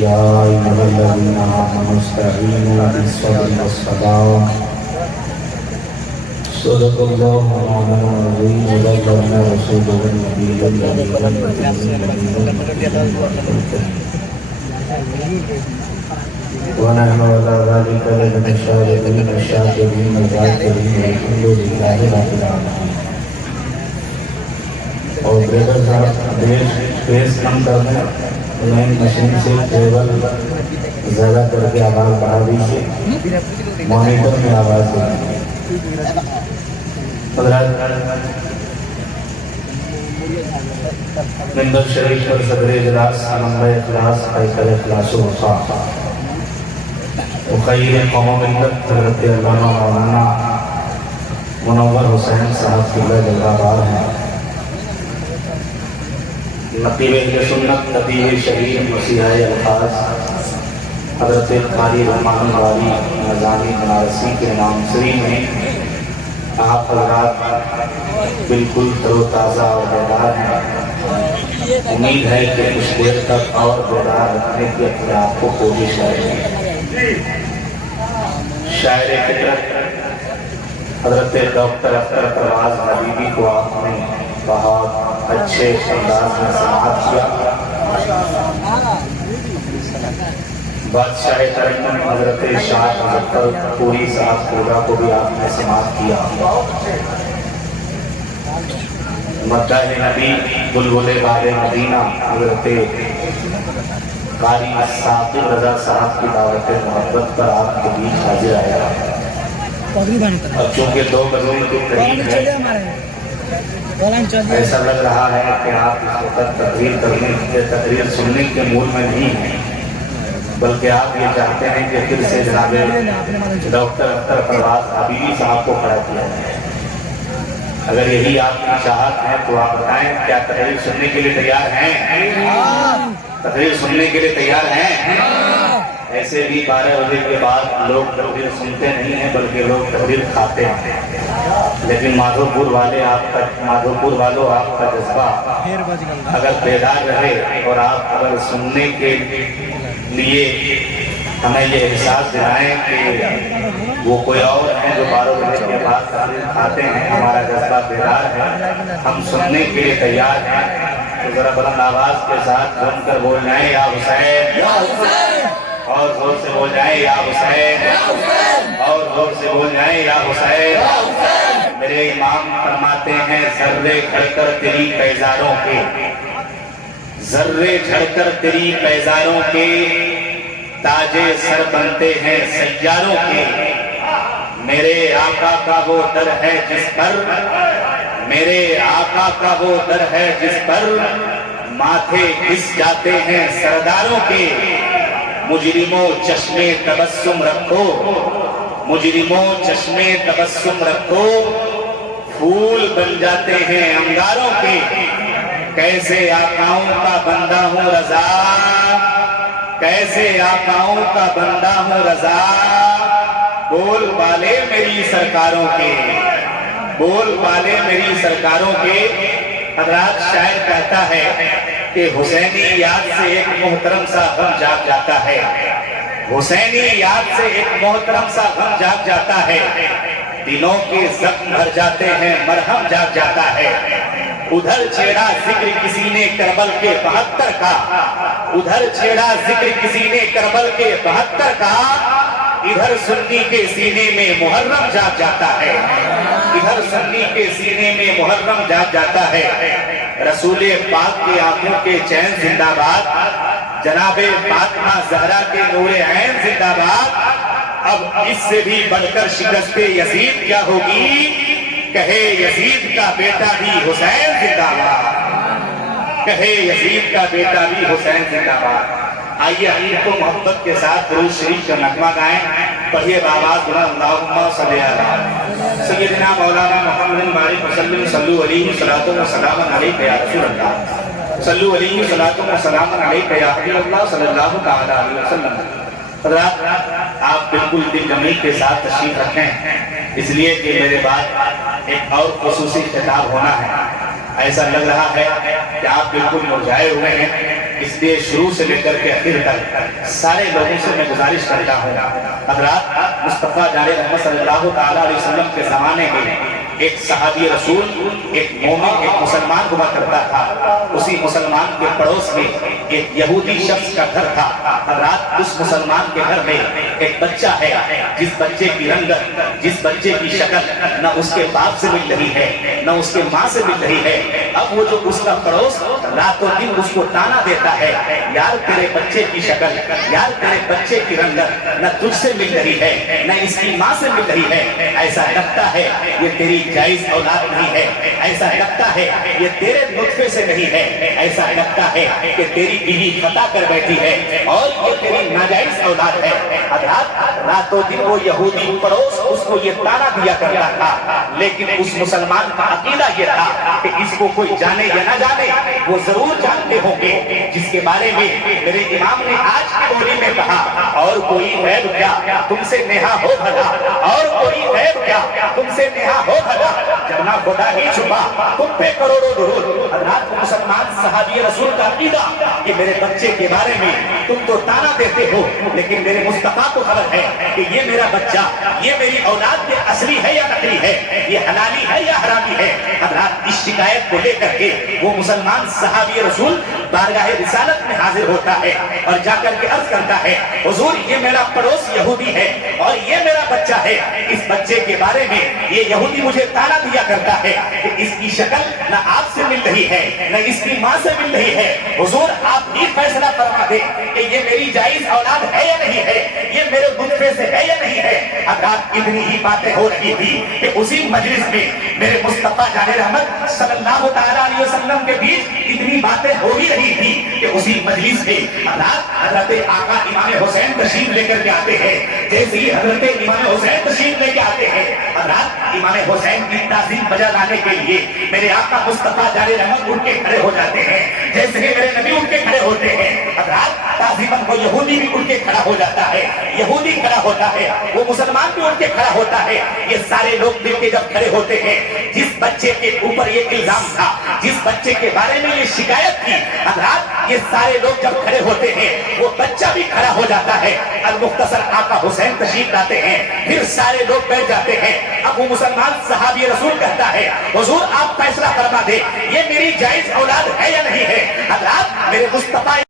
یا ایھا الذین آمنوا استعینوا بالصبر والصلاۃ صدق اللہ مولانا العظیم وبلغنا رسولہ النبی ونحن علی ذلک لمن الشاہدین الشاکرین الذاکرین والحمد للہ رب العالمین۔ اور بریدر صاحب بیس کم کر دیں، نئی مشین سے ٹیبل زیادہ کر کے آواز بڑھا دیجیے، مانیٹر میں آواز دیں۔ حضرات ممبر شریف پر صدر اجلاس منبع اخلاص قیصر اخلاص و وفا مخیر قوم ملت حضرت علامہ مولانا منور حسین صاحب قبلہ جلوہ بار ہیں۔ نقیب اہل سنت، نبی شریف، مسیحہ الفاظ حضرت قاری رحمان الباری نظامی بنارسی کے نام سری میں آپ حضرات بالکل تر و تازہ اور بیدار ہیں۔ امید ہے کہ کچھ دیر تک اور بیدار رکھنے کی اپنے آپ کو کوشش کریں گے۔ شاعر فطرت حضرت ڈاکٹر اختر پروازؔ حبیبی کو آپ نے بہت اچھے انداز میں سماعت کیا۔ بادشاہ ترنم حضرت شاہ مظفر پوری صاحب پورا کو بھی آپ نے سماعت کیا۔ مداح نبی بلبل باب مدینہ حضرت قاری ثاقب رضا صاحب کی دعوت محبت پر آپ کے بیچ حاضر آیا۔ اب چونکہ 2 بجے کے قریب ہے، ایسا لگ رہا ہے کہ آپ اس وقت تقریر سننے کے موڈ میں نہیں ہیں، بلکہ آپ یہ چاہتے ہیں کہ پھر سے جناب ڈاکٹر اختر پروازؔ حبیبی صاحب کو کھڑا کیا جائے۔ اگر یہی آپ کی چاہت ہے تو آپ بتائیں، کیا تقریر سننے کے لیے تیار ہیں؟ تقریر سننے کے لیے تیار ہیں؟ ایسے بھی 12 بجے کے بعد لوگ تقریر سنتے نہیں ہیں بلکہ لوگ تقریر کھاتے ہیں، لیکن مادھوپور والوں آپ کا جذبہ اگر بیدار رہے اور آپ اگر سننے کے لیے ہمیں یہ احساس دلائیں کہ وہ کوئی اور ہیں جو 12 بجے کے بعد تقریر کھاتے ہیں، ہمارا جذبہ بیدار ہے، ہم سننے کے لیے تیار ہیں، تو ذرا بلند آواز کے ساتھ جم کر بول جائیں یا حسین، اور زور سے بول جائیں یا حسین، اور زور سے بول جائیں یا حسین۔ میرے امام فرماتے ہیں، ذرے جھڑ کر تیری پیزاروں کے، ذرے جھڑ کر تیری پیزاروں کے تاجے سر بنتے ہیں سیاروں کے۔ میرے آقا کا وہ در ہے جس پر، میرے آقا کا وہ در ہے جس پر ماتھے گھس جاتے ہیں سرداروں کے۔ مجرموں چشمے تبسم رکھو، مجرموں چشمے تبسم رکھو، پھول بن جاتے ہیں انگاروں کے۔ کیسے آقاؤں کا بندہ ہوں رضا، کیسے آقاؤں کا بندہ ہوں رضا، بول بالے میری سرکاروں کے، بول بالے میری سرکاروں کے۔ حضرات شاعر کہتا ہے کہ حسینی یاد سے ایک محترم سا غم جاگ جاتا ہے، حسینی یاد سے ایک محترم سا غم جاگ جاتا ہے، دلوں کے زخم بھر جاتے ہیں مرہم جاگ جاتا ہے۔ ادھر چھیڑا ذکر کسی نے کربل کے 72 کا، ادھر چھیڑا ذکر کسی نے کربل کے 72 کا، ادھر سنی کے سینے میں محرم جاگ جاتا ہے، ادھر سنی کے سینے میں محرم جاگ جاتا ہے۔ رسول پاک کی آنکھوں کے چین زندہ باد، جناب فاطمہ زہرا کے نور عین زندہ باد۔ اب اس سے بھی بڑھ کر شکست یزید کیا ہوگی، کہے یزید کا بیٹا بھی حسین زندہ باد، کہے یزید کا بیٹا بھی حسین زندہ باد۔ آئیے حبیب کو محبت کے ساتھ درود شریف کا نغمہ گائیں۔ पढ़िए आवाज बुलंद, अल्लाहुम्मा सल्ली अला सय्यदिना मौलाना मुहम्मद बारिक वसल्लम सल्लु अलैहि सलातो व सलाम अलैका या रसूल अल्लाह सल्लु अलैहि सलातो व सलाम अलैका या हबीब अल्लाह सल्लल्लाहु तआला अलैहि वसल्लम। हज़रात, आप बिल्कुल दिल जमी के साथ तशरीफ रखें, इसलिए कि मेरे बाद एक और खुसूसी खिताब होना है। ऐसा लग रहा है कि आप बिल्कुल मुरझाए हुए हैं, इसलिए शुरू से लेकर के आखिर तक सारे लोगों से मैं गुजारिश करता हूँ। हज़रात, मुस्तफ़ा जाने रहमत सल्लल्लाहु तआला अलैहि वसल्लम के ज़माने में एक सहाबी रसूल, एक मोमिन, एक मुसलमान हुआ करता था। उसी मुसलमान के पड़ोस में एक यहूदी शख्स का घर था। हज़रात, उस मुसलमान के घर में एक बच्चा है, जिस बच्चे की रंगत, जिस बच्चे की शक्ल न उसके बाप से मिल रही है न उसके माँ से मिल रही है। अब वो जो उसका पड़ोस रातों दिन उसको ताना देता है, यार तेरे बच्चे की शक्ल, यार तेरे बच्चे की रंगत न तुझसे मिल रही है न इसकी माँ से मिल रही है। ऐसा लगता है ये तेरी जायज औलाद नहीं है, ऐसा लगता है ये तेरे नुत्फे से नहीं है, ऐसा लगता है कि तेरी बीवी फता कर बैठी है और ये तेरी नाजायज औलाद है। रातों दिन वो यहूदी पड़ोस उसको ये ताना दिया करता था, लेकिन उस मुसलमान का अकीदा ये था कि इसको कोई जाने या ना जाने, वो जरूर जानते होंगे जिसके बारे में मेरे इमाम ने आज की बोली में कहा, और कोई गैब क्या तुमसे नेहा हो भला, और कोई गैब क्या तुमसे नेहा हो भला, जब ना खुदा ही छुपा तुम पे करोड़ों दुरूद। हज़रात, मुसलमान सहाबी रसूल का अकीदा कि मेरे बच्चे के बारे में तुम तो ताना देते हो, लेकिन मेरे मुस्तफा को खबर है कि ये मेरा बच्चा, ये मेरी औलाद के असली है या नकली है, ये हलाली है या हरामी है। हज़रात, इस शिकायत को लेकर के वो मुसलमान सहाबी रसूल बारगाह रिसालत में हाजिर होता है और जाकर के अर्ज करता है, हुजूर ये मेरा पड़ोस यहूदी है और ये मेरा बच्चा है। इस बच्चे के बारे में ये यहूदी मुझे ताना दिया करता है कि इसकी शक्ल न आपसे मिल रही है न इसकी माँ से मिल रही है। हुजूर आप ही फैसला फरमा दे कि ये मेरी जायज औलाद है या नहीं है, ये मेरे नुत्फे से है या नहीं है। हज़रात, इतनी ही बातें हो रही थी कि उसी मजलिस में मेरे मुस्तफा जाने रहमत सल्लल्लाहु तआला अलैहि वसल्लम के बीच इतनी बातें हो ही रही थी कि उसी मजलिस में हज़रत आका इमाम हुसैन तशरीफ लेकर के आते हैं। जैसे ही हज़रत इमाम हुसैन तशरीफ लेके आते हैं, हज़रत इमाम हुसैन की ताज़ीम बजा लाने के लिए मेरे आका मुस्तफा जाने रहमत उठ के खड़े हो जाते हैं। जैसे ही मेरे नबी उठ के खड़े होते हैं, हज़रत ताज़ीमन को यहूदी भी उठ के खड़ा हो जाता है, यहूदी खड़ा होता है, वो मुसलमान भी उठ के खड़ा होता है। ये सारे लोग मिलकर जब खड़े होते हैं, जिस बच्चे के ऊपर ये इल्जाम था, जिस बच्चे के बारे में ये शिकायत थी, हज़रात ये सारे लोग जब खड़े होते हैं, वो बच्चा भी खड़ा हो जाता है। अल-मुख्तसर आका हुसैन तशरीफ लाते हैं, फिर सारे लोग बैठ जाते हैं। अब वो मुसलमान सहाबी रसूल कहता है, हुजूर आप फैसला फरमा दे, ये मेरी जायज औलाद